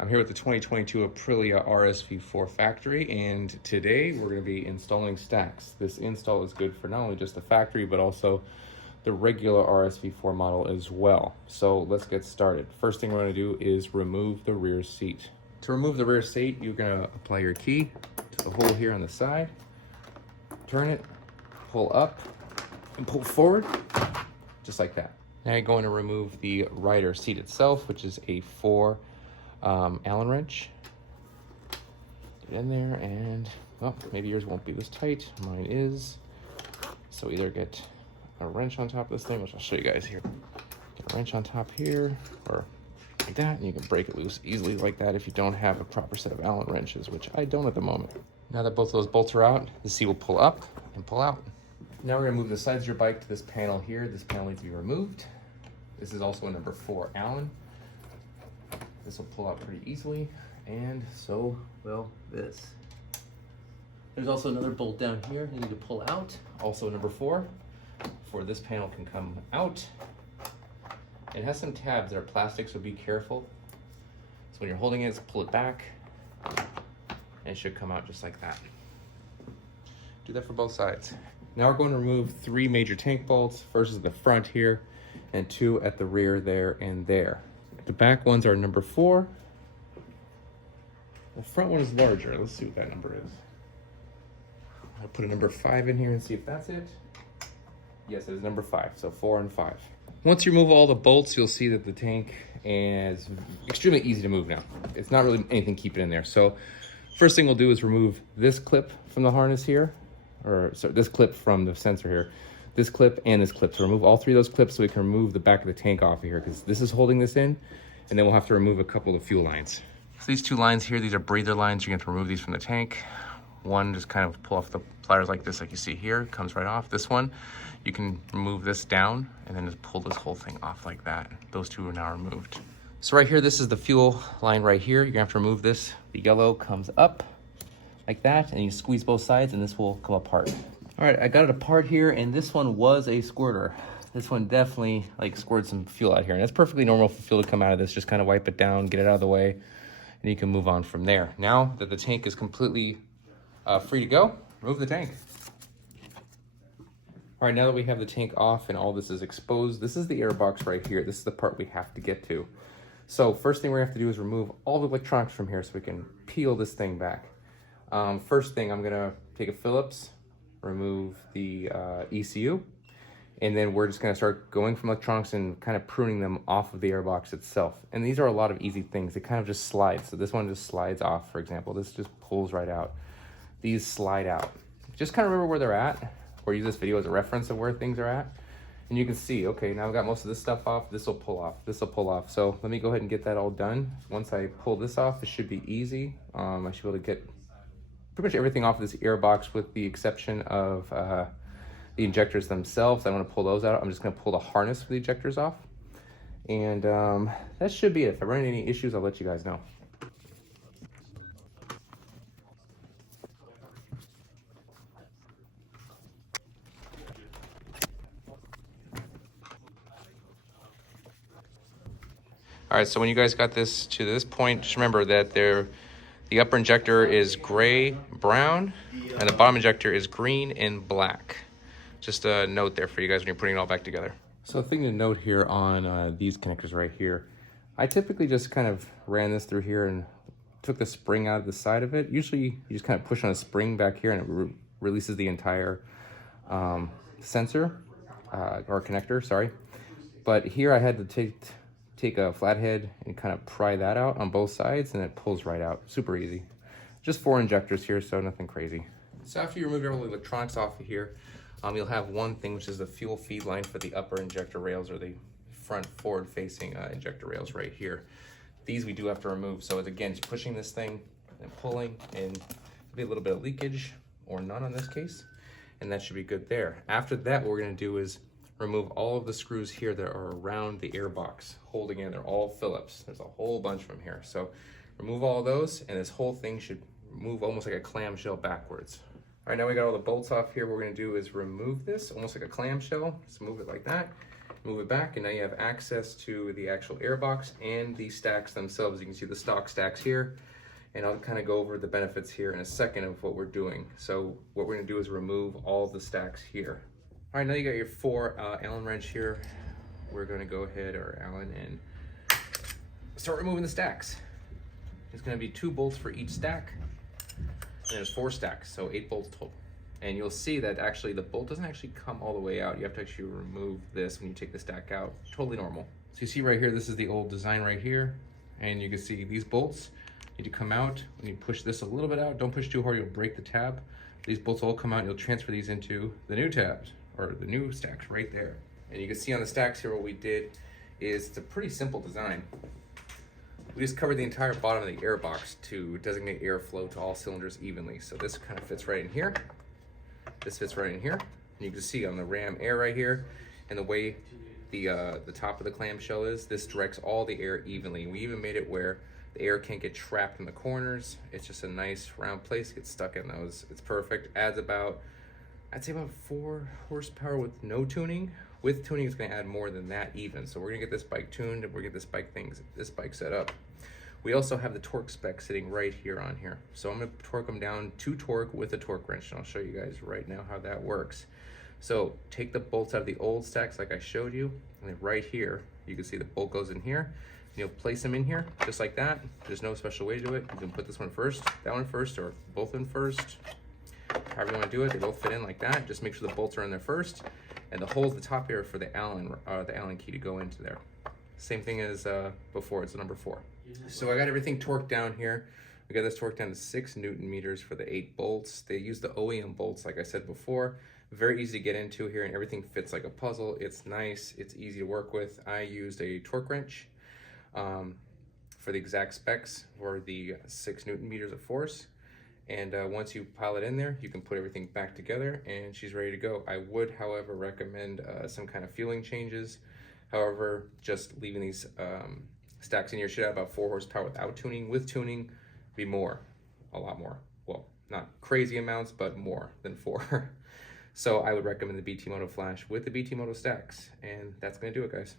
I'm here with the 2022 Aprilia RSV4 factory, and today we're going to be installing stacks. This install is good for not only just the factory, but also the regular RSV4 model as well. So let's get started. First thing we're going to do is remove the rear seat. To remove the rear seat, you're going to apply your key to the hole here on the side, turn it, pull up, and pull forward, just like that. Now you're going to remove the rider seat itself, which is a 4 Allen wrench. Get in there, and well, maybe yours won't be this tight. Mine is. So either get a wrench on top of this thing, which I'll show you guys here. Get a wrench on top here, or like that, and you can break it loose easily like that if you don't have a proper set of Allen wrenches, which I don't at the moment. Now that both of those bolts are out, the seat will pull up and pull out. Now we're going to move the sides of your bike to this panel here. This panel needs to be removed. This is also a number 4 Allen. This will pull out pretty easily, and so will this. There's also another bolt down here you need to pull out, also number 4, before this panel can come out. It has some tabs that are plastic, so be careful. So when you're holding it, pull it back, and it should come out just like that. Do that for both sides. Now we're going to remove 3 major tank bolts. First is the front here, and 2 at the rear there and there. The back ones are number 4. The front one is larger. Let's see what that number is. I'll put a number 5 in here and see if that's it. Yes, it is number 5, so 4 and 5. Once you remove all the bolts, you'll see that the tank is extremely easy to move now. It's not really anything keeping it in there. So first thing we'll do is remove this clip from the harness here, or sorry, this clip from the sensor here, this clip and this clip. So remove all 3 of those clips so we can remove the back of the tank off of here, because this is holding this in, and then we'll have to remove a couple of fuel lines. So these 2 lines here, these are breather lines. You're going to have to remove these from the tank. One, just kind of pull off the pliers like this, like you see here, comes right off. This one, you can remove this down and then just pull this whole thing off like that. Those 2 are now removed. So right here, this is the fuel line right here. You're gonna have to remove this. The yellow comes up like that, and you squeeze both sides and this will come apart. All right, I got it apart here, and this one was a squirter. This one definitely like squirted some fuel out here, and that's perfectly normal for fuel to come out of this. Just kind of wipe it down, get it out of the way, and you can move on from there. Now that the tank is completely free to go, remove the tank. All right, now that we have the tank off and all this is exposed, this is the air box right here. This is the part we have to get to. So first thing we have to do is remove all the electronics from here so we can peel this thing back. First thing, I'm gonna take a Phillips, remove the ECU, and then we're just gonna start going from electronics and kind of pruning them off of the air box itself. And these are a lot of easy things. They kind of just slide. So this one just slides off, for example. This just pulls right out. These slide out. Just kind of remember where they're at, or use this video as a reference of where things are at. And you can see, okay, now I've got most of this stuff off. This will pull off, this will pull off. So let me go ahead and get that all done. Once I pull this off, it should be easy. I should be able to get pretty much everything off of this air box with the exception of the injectors themselves. I want to pull those out. I'm just going to pull the harness for the injectors off. And that should be it. If I run into any issues, I'll let you guys know. All right, so when you guys got this to this point, just remember that the upper injector is gray, brown, and the bottom injector is green and black. Just a note there for you guys when you're putting it all back together. So a thing to note here on these connectors right here, I typically just kind of ran this through here and took the spring out of the side of it. Usually you just kind of push on a spring back here and it releases the entire sensor, or connector, sorry. But here I had to take a flathead and kind of pry that out on both sides, and it pulls right out. Super easy. Just 4 injectors here, so nothing crazy. So after you remove all the electronics off of here, you'll have one thing, which is the fuel feed line for the upper injector rails, or the front forward-facing injector rails right here. These we do have to remove. So it's, again, just pushing this thing and pulling, and there'll be a little bit of leakage, or none in this case, and that should be good there. After that, what we're gonna do is remove all of the screws here that are around the air box holding in. They're all Phillips. There's a whole bunch from here. So remove all of those, and this whole thing should move almost like a clamshell backwards. All right, now we got all the bolts off here. What we're gonna do is remove this almost like a clamshell. Just move it like that. Move it back, and now you have access to the actual air box and the stacks themselves. You can see the stock stacks here, and I'll kind of go over the benefits here in a second of what we're doing. So what we're gonna do is remove all the stacks here. All right, now you got your 4 Allen wrench here. We're gonna go ahead, or Allen, and start removing the stacks. There's gonna be 2 bolts for each stack, and there's 4 stacks, so 8 bolts total. And you'll see that actually the bolt doesn't actually come all the way out. You have to actually remove this when you take the stack out. Totally normal. So you see right here, this is the old design right here. And you can see these bolts need to come out. When you push this a little bit out, don't push too hard, you'll break the tab. These bolts all come out and you'll transfer these into the new tabs, or the new stacks right there. And you can see on the stacks here what we did is, it's a pretty simple design. We just covered the entire bottom of the air box to designate airflow to all cylinders evenly. So this kind of fits right in here. This fits right in here. And you can see on the ram air right here, and the way the top of the clamshell is, this directs all the air evenly. We even made it where the air can't get trapped in the corners. It's just a nice round place to get stuck in those. It's perfect. Adds about, I'd say about 4 horsepower with no tuning. With tuning, it's gonna add more than that even. So we're gonna get this bike tuned, and we're gonna get this bike set up. We also have the torque spec sitting right here on here. So I'm gonna torque them down to torque with a torque wrench, and I'll show you guys right now how that works. So take the bolts out of the old stacks like I showed you, and then right here, you can see the bolt goes in here. And you'll place them in here, just like that. There's no special way to do it. You can put this one first, that one first, or both in first. However you wanna do it, they both fit in like that. Just make sure the bolts are in there first, and the hole's the top here for the Allen key to go into there. Same thing as before, it's the number 4. So I got everything torqued down here. We got this torqued down to 6 Newton meters for the 8 bolts. They use the OEM bolts, like I said before. Very easy to get into here, and everything fits like a puzzle. It's nice, it's easy to work with. I used a torque wrench for the exact specs for the 6 Newton meters of force. And once you pile it in there, you can put everything back together, and she's ready to go. I would, however, recommend some kind of fueling changes. However, just leaving these stacks in here should have about 4 horsepower without tuning. With tuning, be more, a lot more. Well, not crazy amounts, but more than 4. So I would recommend the BT Moto Flash with the BT Moto stacks, and that's gonna do it, guys.